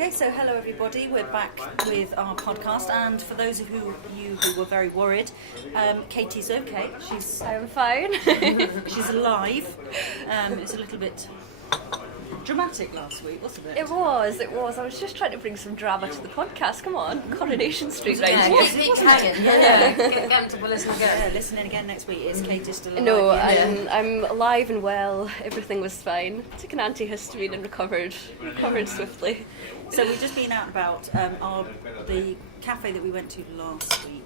Okay, so hello everybody, we're back with our podcast, and for those of you who were very worried, Caiti's okay, I'm fine. she's alive. It was a little bit dramatic last week, wasn't it? It was. I was just trying to bring some drama to the podcast. Come on, Coronation Street round Yeah, here. keep hanging. Get them to listen again. Yeah, listen in again next week. Is Caiti still alive? No, Yeah. I'm alive and well. Everything was fine. Took an antihistamine and recovered swiftly. So we've just been out and about. The cafe that we went to last week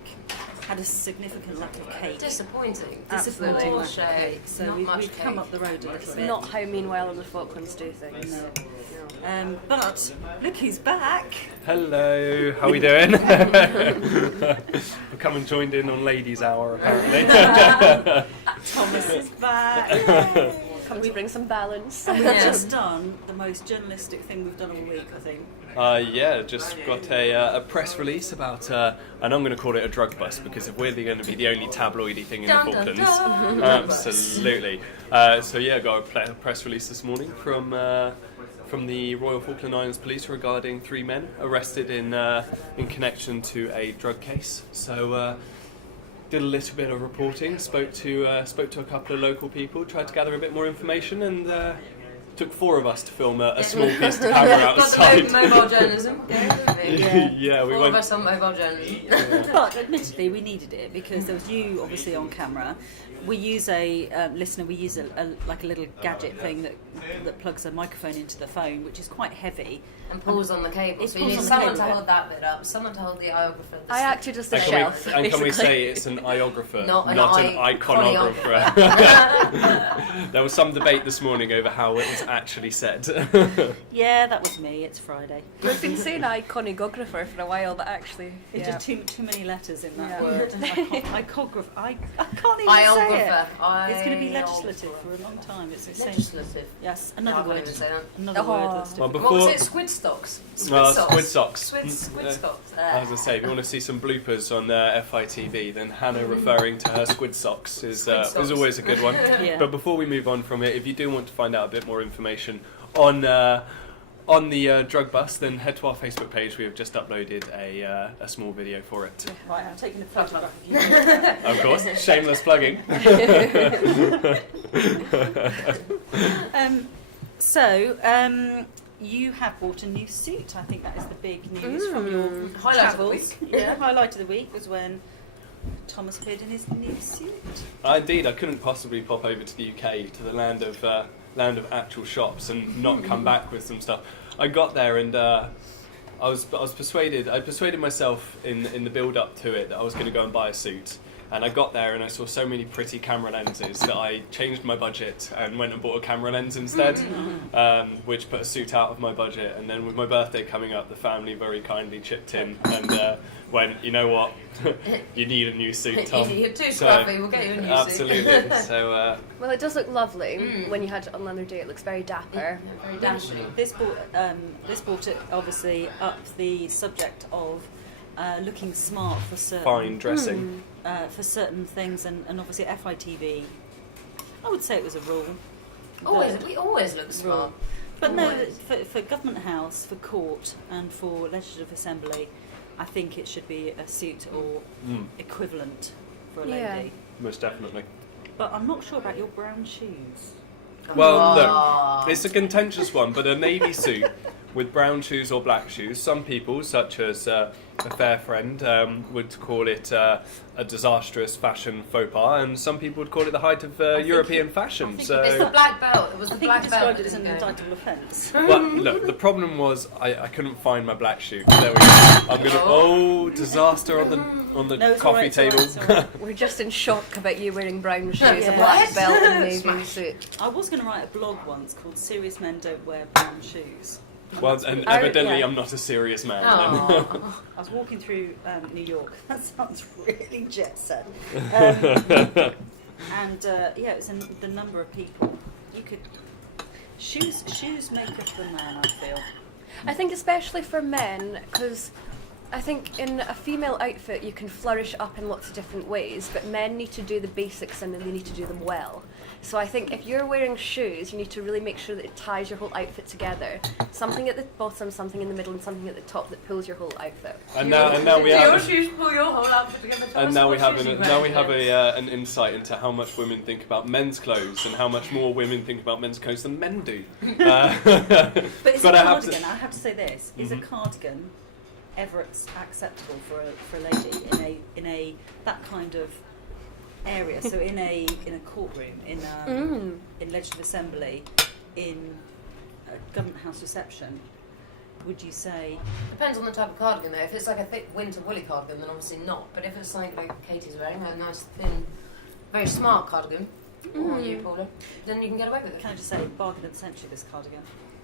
had a significant lack of cake. Disappointing. Disappointing lack of Shame. cake. So Not we've much come cake. up the road a little bit. Not how meanwhile on the Falklands do things. No. But look who's back. Hello, how are we doing? I've come and joined in on Ladies' Hour, apparently. Thomas is back. Come to bring some balance. We've just done the most journalistic thing we've done all week, I think. Just got a press release about, and I'm going to call it a drug bust because if we're going to be the only tabloidy thing in the Falklands, absolutely. Got a press release this morning from the Royal Falkland Islands Police regarding 3 men arrested in connection to a drug case. So. Did a little bit of reporting, spoke to a couple of local people, tried to gather a bit more information, and took 4 of us to film a small piece of camera outside. Got mobile journalism. Yeah, we 4 went. of us on mobile journalism. But admittedly, we needed it because there was you obviously on camera. We use a like a little gadget thing that plugs a microphone into the phone, which is quite heavy. And pulls on the cable. So you need someone to hold that bit up, someone to hold the iographer. I acted as the And shelf. can we say it's an iographer, Not an iconographer? There was some debate this morning over how it was actually said. Yeah, that was me. It's Friday. We've been saying iconographer for a while, but actually, It's just too many letters in that Yeah. word. Icographer. I can't even Iographer. say it. It's going to be legislative for a long time. It's the same. Legislative. Yes, No, another I can't word. even say that. Another word that's Well, difficult. What was it? Squid stocks. Squid socks. Squid stocks. As I say, if you want to see some bloopers on FITV, then Hannah referring to her squid socks is always a good one. Yeah. But before we move on from it, if you do want to find out a bit more information on the drug bust, then head to our Facebook page. We have just uploaded a small video for it. Right, I'm taking a photograph of you. Of course, shameless plugging. You have bought a new suit. I think that is the big news from your Highlight of the travels. week. Yeah, highlight of the week was when Thomas appeared in his new suit. Indeed, I couldn't possibly pop over to the UK, to the land of actual shops, and not come back with some stuff. I got there and I was persuaded. I persuaded myself in the build up to it that I was going to go and buy a suit. And I got there and I saw so many pretty camera lenses that I changed my budget and went and bought a camera lens instead, which put a suit out of my budget. And then with my birthday coming up, the family very kindly chipped in and went, you know what, you need a new suit, Tom. You're too scruffy, we'll get you a new suit. Absolutely. So, well, it does look lovely when you had it on the other day. It looks very dapper. Very dashing. This brought it obviously up the subject of looking smart for certain fine dressing. For certain things, and obviously FITV. I would say it was a rule. We always look smart. But always. No, for Government House, for court, and for Legislative Assembly, I think it should be a suit or equivalent for a lady. Yeah. Most definitely. But I'm not sure about your brown shoes. Well, look, it's a contentious one, but a navy suit with brown shoes or black shoes, some people, such as a fair friend, would call it a disastrous fashion faux pas, and some people would call it the height of European fashion. It's the black belt. It was the I think black you belt. described it as an indictable offence. Well, look, the problem was I couldn't find my black shoe. There we go. I'm gonna disaster on the No, it's coffee all right, table. it's all right. We're just in shock about you wearing brown shoes, a Yeah. black belt, and a navy Smash. suit. I was going to write a blog once called "Serious Men Don't Wear Brown Shoes." Well, and evidently yeah. I'm not a serious man. Oh. I was walking through New York. That sounds really jet set. It was the number of people. You could shoes make up the man. I feel. I think especially for men, because I think in a female outfit you can flourish up in lots of different ways, but men need to do the basics and then they need to do them well. So I think if you're wearing shoes, you need to really make sure that it ties your whole outfit together. Something at the bottom, something in the middle, and something at the top that pulls your whole outfit. And now we Your have. shoes pull your whole outfit together. And now we have an insight into how much women think about men's clothes and how much more women think about men's clothes than men do. But it's But a I have cardigan. to- I have to say this: is a cardigan ever acceptable for a lady in a that kind of area? So in a courtroom, in legislative assembly, in a government house reception, would you say? Depends on the type of cardigan though. If it's like a thick winter woolly cardigan, then obviously not. But if it's something like Caiti's wearing, a nice thin, very smart cardigan, or you, Paula, then you can get away with it. Can I just say, bargain of the century, this cardigan.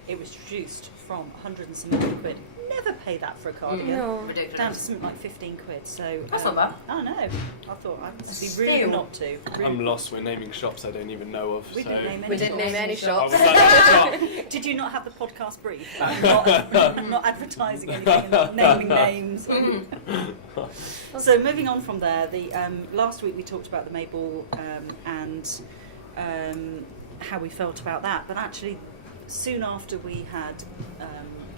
It was reduced from 100 and something quid. Never pay that for a cardigan. No. Ridiculous. Down to something like 15 quid. So That's not bad. I know. I thought I'd be Steal. really not to. Really. I'm lost. We're naming shops I don't even know of. We so. didn't name any We didn't name any Oh, shops. was that a shop? Did you not have the podcast brief? Not advertising anything and not naming names. So moving on from there, the last week we talked about the Mayball and how we felt about that, but actually soon after we had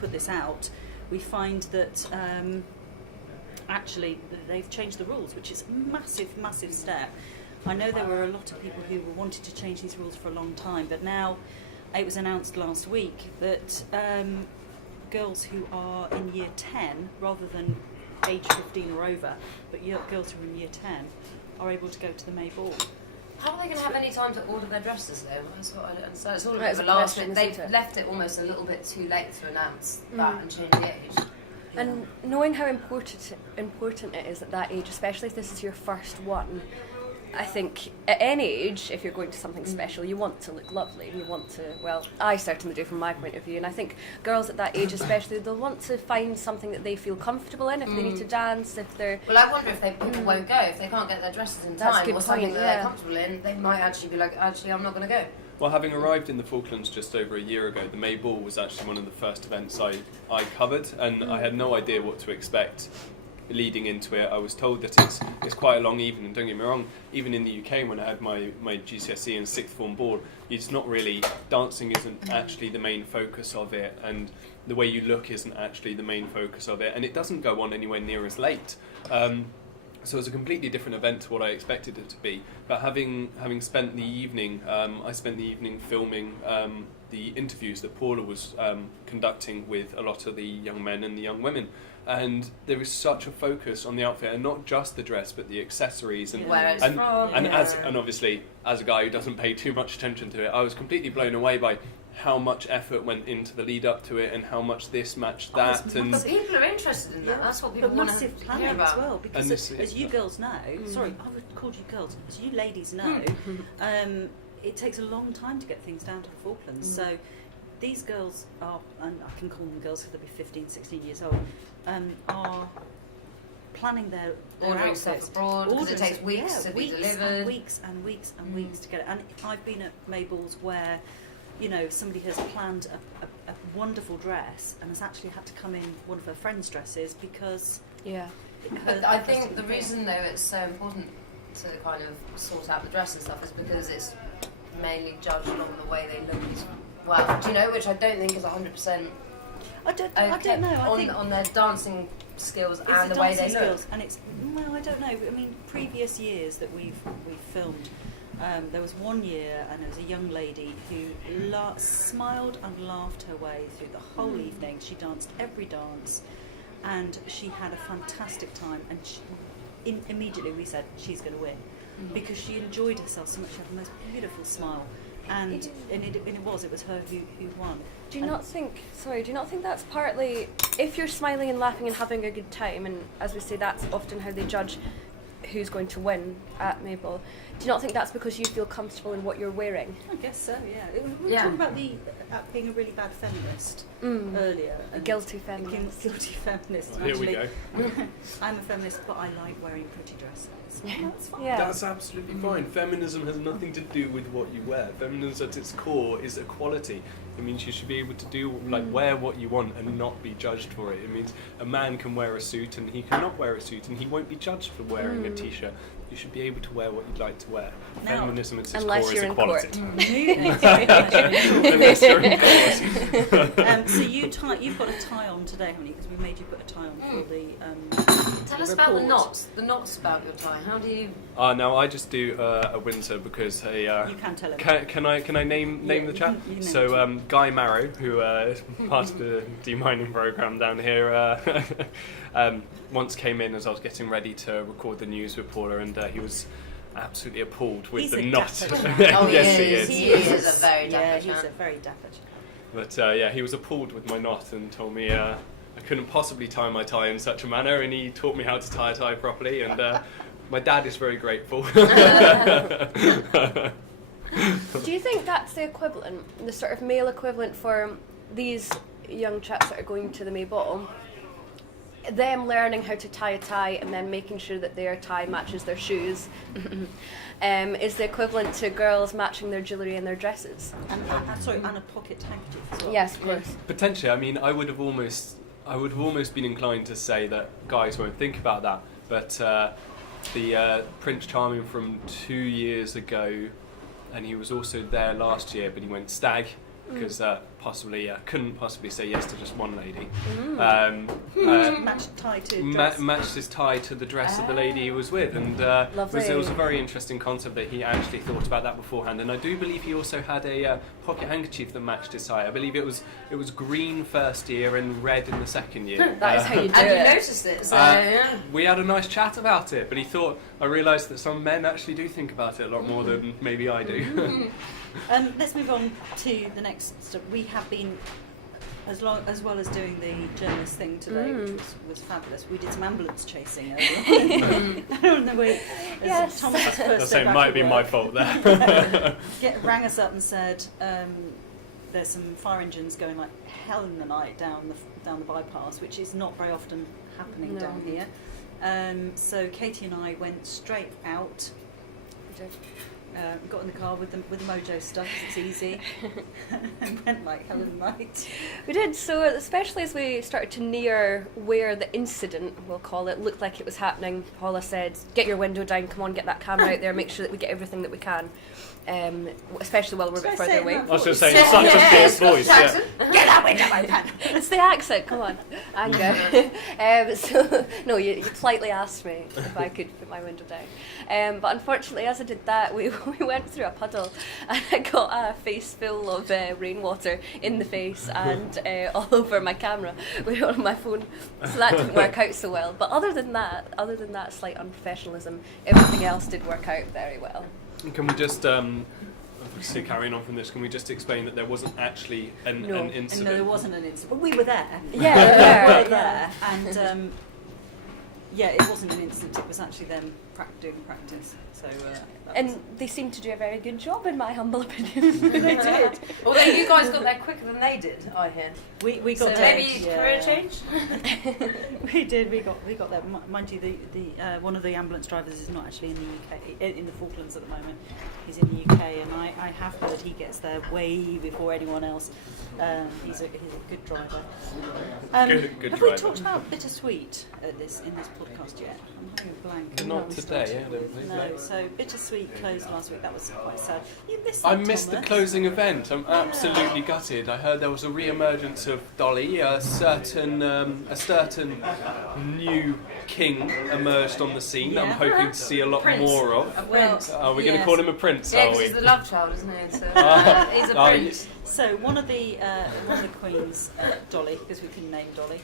put this out, we find that actually they've changed the rules, which is a massive step. I know there were a lot of people who were wanting to change these rules for a long time, but now it was announced last week that girls who are in year 10, rather than age 15 or over, but girls who are in year 10 are able to go to the May Ball. How are they going to have any time to order their dresses though? That's what I don't understand. It's all a Right, bit of it's a a last question, minute. isn't They've it? left it almost a little bit too late to announce that and change the age. And knowing how important it is at that age, especially if this is your first one, I think at any age, if you're going to something special, you want to look lovely. You want to, well, I certainly do from my point of view, and I think girls at that age especially, they'll want to find something that they feel comfortable in, if they need to dance, if they're... Well, I wonder if people won't go, if they can't get their dresses in That's a time good or something point, that yeah. they're comfortable in, they might actually be like, actually, I'm not going to go. Well, having arrived in the Falklands just over a year ago, the May Ball was actually one of the first events I covered, and I had no idea what to expect leading into it. I was told that it's quite a long evening, and don't get me wrong, even in the UK when I had my GCSE and sixth form board, it's not really, dancing isn't actually the main focus of it, and the way you look isn't actually the main focus of it, and it doesn't go on anywhere near as late. So it's a completely different event to what I expected it to be. But having spent the evening, I spent the evening filming the interviews that Paula was conducting with a lot of the young men and the young women. And there was such a focus on the outfit, and not just the dress, but the accessories and Where it's and, from. and yeah. and obviously as a guy who doesn't pay too much attention to it, I was completely blown away by how much effort went into the lead up to it and how much this matched that. it's And But people are interested in that. Yeah. That's what people But want to massive hear planning about. as well, because And this- as you girls know, sorry, I would call you girls, as you ladies know, it takes a long time to get things down to the Falklands. So these girls are, and I can call them girls because they'll be 15, 16 years old, are planning their Ordering outfits. stuff abroad, because it Ordering takes stuff- weeks yeah, to be weeks delivered. and weeks and weeks and weeks to get it. And I've been at Mayballs where, you know, somebody has planned a wonderful dress and has actually had to come in one of her friend's dresses because Yeah. But I think the reason though it's so important to kind of sort out the dress and stuff is because it's mainly judged on the way they look as well. Do you know? Which I don't think is 100% I don't know. I think on their dancing skills it's and the way they dancing look. skills, and it's well, I don't know. I mean, previous years that we've filmed, there was one year, and there was a young lady who smiled and laughed her way through the whole evening. She danced every dance, and she had a fantastic time. And immediately we said she's going to win because she enjoyed herself so much. She had the most beautiful smile, and it was her who won. Do you not think that's partly, if you're smiling and laughing and having a good time, and as we say, that's often how they judge who's going to win at Mayball, do you not think that's because you feel comfortable in what you're wearing? I guess so, yeah. We were Yeah. talking about being a really bad feminist earlier. A guilty feminist. Guilty feminist. Here we go. I'm a feminist, but I like wearing pretty dresses. Well, that's fine. Yeah. That's absolutely fine. Feminism has nothing to do with what you wear. Feminism at its core is equality. It means you should be able to do wear what you want and not be judged for it. It means a man can wear a suit and he cannot wear a suit and he won't be judged for wearing a t-shirt. you should be able to wear what you'd like to wear. Now, Feminism at its unless core you're is in equality. Mm. Unless you're in court. So you've got a tie on today, haven't you? Because we made you put a tie on for the Tell us about the knots. The knots about your tie. How do you? No, I just do a Windsor because you can tell him. Can I name the chap? you name So him. Guy Marrow, who is part of the demining program down here, once came in as I was getting ready to record the news with Paula, and he was absolutely appalled with He's the a knot. dapper chap. Yes, he is. He is a very Yeah, dapper he's chap. a very dapper chap. But he was appalled with my knot and told me I couldn't possibly tie my tie in such a manner, and he taught me how to tie a tie properly, and my dad is very grateful. Do you think that's the equivalent, the sort of male equivalent for these young chaps that are going to the May Ball? Them learning how to tie a tie and then making sure that their tie matches their shoes is the equivalent to girls matching their jewellery and their dresses. And a pocket handkerchief as well. Yes, of course. Potentially, I mean, I would have almost been inclined to say that guys won't think about that, but the Prince Charming from 2 years ago, and he was also there last year, but he went stag because couldn't possibly say yes to just one lady. Matched tie to dress. Matched his tie to the dress of the lady he was with, and it was a very interesting concept that he actually thought about that beforehand. And I do believe he also had a pocket handkerchief that matched his tie. I believe it was green first year and red in the second year. That is how you do And you it. noticed it, so yeah. We had a nice chat about it, but he thought, I realised that some men actually do think about it a lot more than maybe I do. Let's move on to the next step. We have been, as well as doing the journalist thing today, which was fabulous. We did some ambulance chasing earlier on the week. Yes. Thomas's first So day it back might at be work. my fault there. Rang us up and said there's some fire engines going like hell in the night down the bypass, which is not very often happening down here. So Caiti and I went straight out. Got in the car with the Mojo stuff, it's easy, and went like hell in the night. We did, so especially as we started to near where the incident, we'll call it, looked like it was happening, Paula said, get your window down, come on, get that camera out there, make sure that we get everything that we can, especially while we're a bit further away. I was just saying, it's such a fierce voice. Yeah. Get that window open! It's the accent, come on, anger. So, no, you politely asked me if I could put my window down. But unfortunately, as I did that, we went through a puddle and I got a face full of rainwater in the face and all over my camera on my phone. So that didn't work out so well. But other than that slight unprofessionalism, everything else did work out very well. Can we just, obviously carrying on from this, can we just explain that there wasn't actually an incident? No, there wasn't an incident. But we were there. Yeah, we were there. And it wasn't an incident. It was actually them doing practice. So. And they seemed to do a very good job, in my humble opinion. They did. Although you guys got there quicker than they did, I hear. We got So there. maybe career change. We did. We got there. Mind you, the one of the ambulance drivers is not actually in the UK, in the Falklands at the moment. He's in the UK, and I have heard he gets there way before anyone else. He's a good driver. Good have driver. we talked about bittersweet in this podcast yet? I'm having a blank. Not today, I don't think. No. So bittersweet closed last week. That was quite sad. You missed that, I missed the Thomas. closing event. I'm absolutely gutted. I heard there was a re-emergence of Dolly. A certain new king emerged on the scene. Yeah. I'm hoping to see a lot Prince. more of. A prince. Are we going to Yes. call him a prince? Yeah, Are because we? he's the love child, isn't he? So, he's a Oh, prince. So one of the queens, Dolly, because we can name Dolly,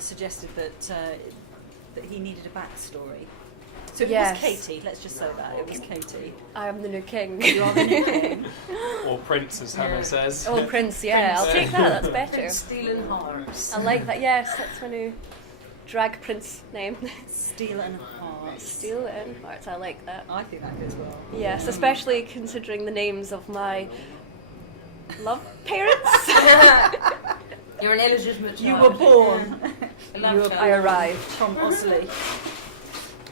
suggested that he needed a backstory. So it Yes. was Caiti. Let's just say that it was Caiti. I am the new king. You are the new king. Or prince, as Hannah says. Oh, Prince, yeah, I'll take that, that's better. Prince stealing hearts. I like that, yes, that's my new drag prince name. Steel and Hearts. Steel and Hearts, I like that. I think that goes well. Yes, especially considering the names of my love parents. You're an illegitimate child. You were born. A love I child. arrived. From Osley.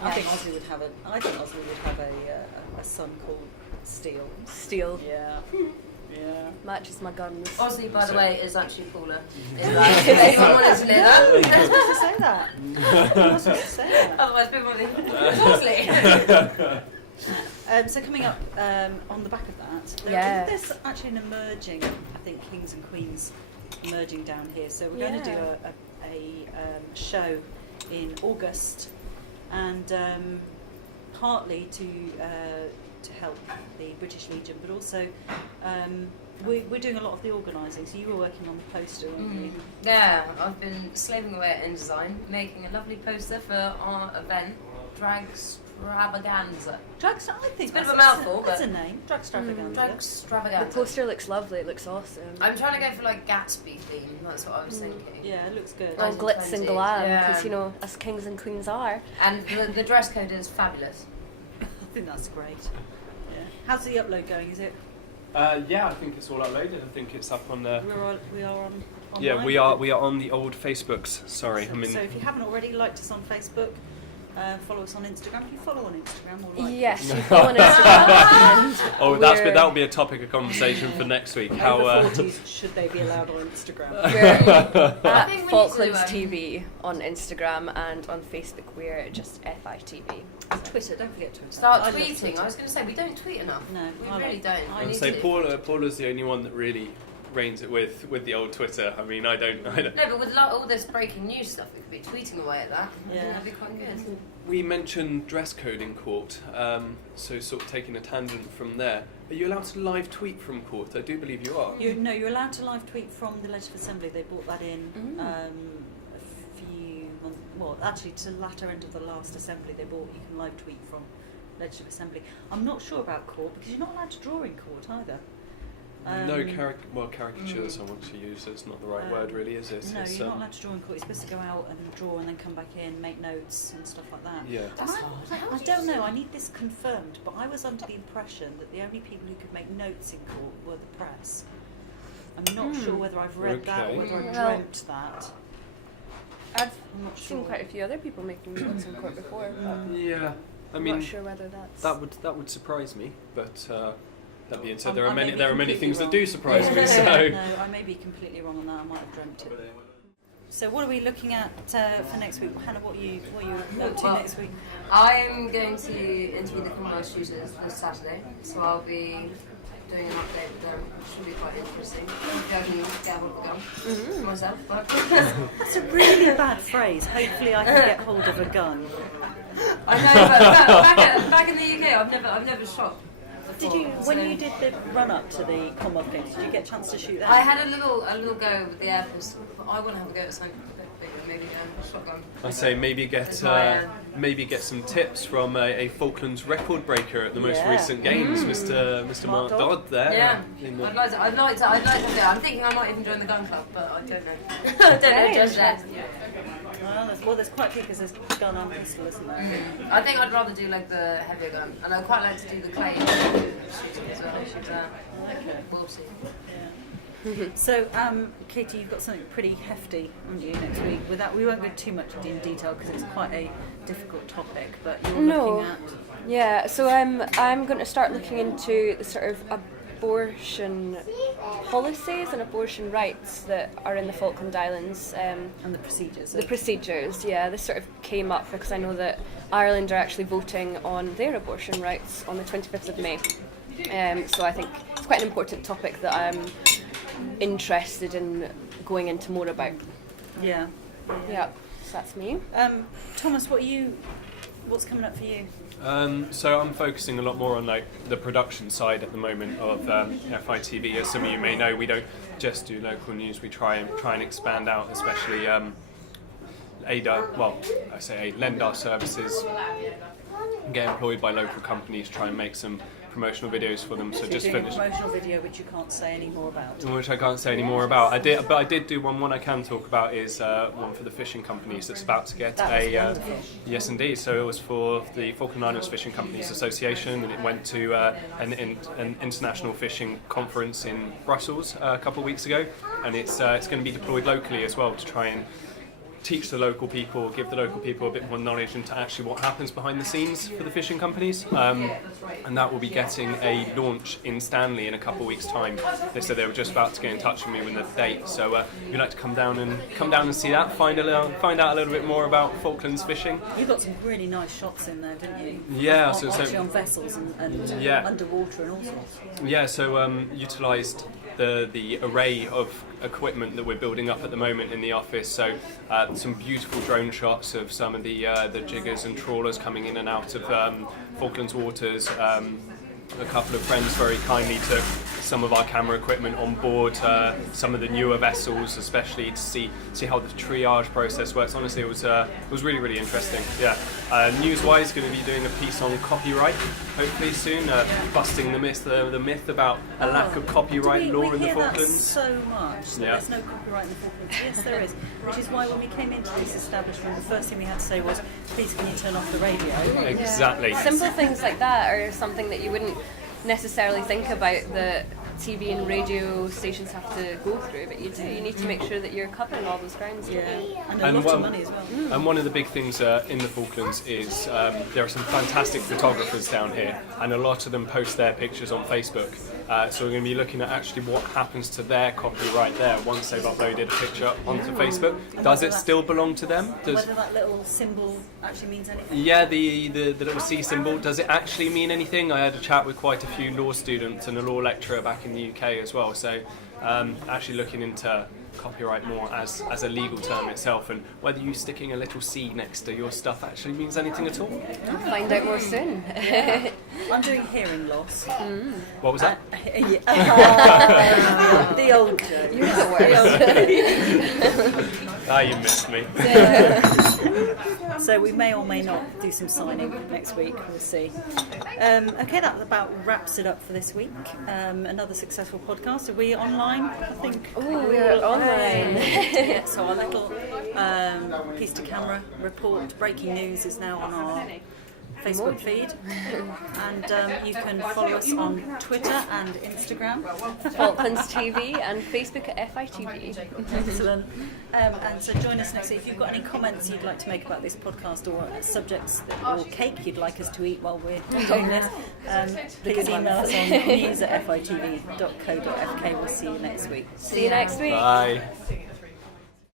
I think Yes. Osley would have a son called Steel. Steel. Yeah. Yeah. Matches my guns. Ozzy, by the way, is actually Paula. If anyone wanted to know that. You're not supposed to say that. You're not supposed to say that. Otherwise, people will think it's Ozzy. So coming up on the back of that, there's actually an emerging, I think, Kings and Queens emerging down here. So we're going to do a show in August, and partly to help the British Legion, but also we're doing a lot of the organising. So you were working on the poster, weren't you? Yeah, I've been slaving away at InDesign, making a lovely poster for our event, Dragstravaganza. I think it's a bit of a mouthful, that's but a name. Dragstravaganza. Dragstravaganza. The poster looks lovely. It looks awesome. I'm trying to go for like Gatsby theme. That's what I was thinking. Yeah, it looks good. All glitz and glam, because Yeah. us kings and queens are. And the dress code is fabulous. I think that's great. Yeah. How's the upload going? Is it? Yeah, I think it's all uploaded. I think it's up on the. We are on. Online. Yeah, we are on the old Facebooks. Sorry, I mean. So if you haven't already, liked us on Facebook. Follow us on Instagram. Do you follow on Instagram or like? Yes, you follow on Instagram. Oh, that'll be a topic of conversation for next week. How over 40s should they be allowed on Instagram? We're at think we need Falklands to, TV on Instagram, and on Facebook we're just FITV. Twitter, don't forget Twitter. Start I love tweeting. Twitter. I was going to say, we don't tweet enough. No, we I really like- don't. I I'd need say to. Paula's the only one that really reigns it with the old Twitter. I mean, I don't. No, but with all this breaking news stuff, we could be tweeting away at that. Yeah. That'd be quite good. We mentioned dress code in court, so sort of taking a tangent from there. Are you allowed to live tweet from court? I do believe you are. You're allowed to live tweet from the Legislative Assembly. They brought that in a few months. Well, actually, to the latter end of the last assembly, you can live tweet from Legislative Assembly. I'm not sure about court because you're not allowed to draw in court either. Caricatures I want to use. It's not the right word, really, is it? No, It's, you're not allowed to draw in court. You're supposed to go out and draw and then come back in, make notes and stuff like that. Yeah. I don't know. I need this confirmed, but I was under the impression that the only people who could make notes in court were the press. I'm not sure whether I've read that or whether I've Well, dreamt that. I've I'm not seen sure. quite a few other people making notes in court before, but Yeah. I I'm mean, not sure whether that's... that would surprise me, but that being said, I there are may many be completely things that wrong. do surprise me. So. No, I may be completely wrong on that. I might have dreamt it. So what are we looking at for next week? Hannah, what are you up to next week? I'm going to interview the Commonwealth shooters this Saturday, so I'll be doing an update with them, which should be quite interesting. Maybe I can get hold of a gun for myself, but That's a really bad phrase. Hopefully, I can get hold of a gun. I know. But back in the UK, I've never shot. Did you, when you did the run up to the Commonwealth Games, did you get a chance to shoot that? I had a little go with the Air Force, but I want to have a go at something a bit bigger, maybe a shotgun. I say maybe get some tips from a Falklands record breaker at the most recent games, Mr. Mark Dodd there. Yeah, I'd like to do it. I'm thinking I might even join the gun club, but I don't know. I don't know just yet. Well, there's quite a few because there's gun and pistol, isn't there? I think I'd rather do like the heavier gun, and I'd quite like to do the clay shooting as well. Okay. We'll see. Yeah. So, Caiti, you've got something pretty hefty on you next week. With that, we won't go too much in detail because it's quite a difficult topic. But you're looking at. Yeah, so I'm going to start looking into the sort of abortion policies and abortion rights that are in the Falkland Islands. And the procedures. The procedures, yeah. This sort of came up because I know that Ireland are actually voting on their abortion rights on the 25th of May. So I think it's quite an important topic that I'm interested in going into more about. Yeah. Yeah, so that's me. Thomas, what's coming up for you? So I'm focusing a lot more on like the production side at the moment of FITV. As some of you may know, we don't just do local news. We try and expand out, especially lend our services, get employed by local companies, try and make some promotional videos for them. So You're just doing finished. a promotional video which you can't say any more about. Which I can't say any more about. I did do one. One I can talk about is one for the fishing companies that's about to get That was wonderful. Yes, indeed. So it was for the Falkland Islands Fishing Companies Association, and it went to an international fishing conference in Brussels a couple of weeks ago, and it's going to be deployed locally as well to try and teach the local people, give the local people a bit more knowledge into actually what happens behind the scenes for the fishing companies. And that will be getting a launch in Stanley in a couple of weeks' time. They said they were just about to get in touch with me with the date. So if you'd like to come down and see that, find out a little bit more about Falklands fishing. You've got some really nice shots in there, didn't you? Yeah, actually on vessels and underwater and all sorts. Yeah, so utilised the array of equipment that we're building up at the moment in the office. So some beautiful drone shots of some of the jiggers and trawlers coming in and out of Falklands waters. A couple of friends very kindly took some of our camera equipment on board, some of the newer vessels, especially to see how the triage process works. Honestly, it was really, really interesting. Yeah. News-wise, going to be doing a piece on copyright, hopefully soon, busting the myth about a lack of copyright law in the Falklands. That so much. There's no copyright in the Falklands. Yes, there is. Which is why when we came into this establishment, the first thing we had to say was, "Please, can you turn off the radio?" Exactly. Yeah. Simple things like that are something that you wouldn't necessarily think about that TV and radio stations have to go through, but you do. You need to make sure that you're covering all those grounds. Yeah, and a lot of money as well. And one of the big things in the Falklands is there are some fantastic photographers down here, and a lot of them post their pictures on Facebook. So we're going to be looking at actually what happens to their copyright there once they've uploaded a picture onto Facebook. Does it still belong to them? Whether that little symbol actually means anything? Yeah, the little C symbol, does it actually mean anything? I had a chat with quite a few law students and a law lecturer back in the UK as well, so actually looking into copyright more as a legal term itself, and whether you sticking a little C next to your stuff actually means anything at all. We'll find out more soon. I'm doing hearing loss. What was that? The old joke. You're the worst. You missed me. So we may or may not do some signing next week, we'll see. Okay, that about wraps it up for this week. Another successful podcast. Are we online, I think? Oh, we're online. Yeah, so our little piece to camera report, breaking news, is now on our Facebook feed, and you can follow us on Twitter and Instagram, Falklands TV, and Facebook at FITV. Excellent. And so join us next week. If you've got any comments you'd like to make about this podcast, or subjects or cake you'd like us to eat while we're doing this, please email us on news@fitv.co.fk. We'll see you next week. See you next week. Bye.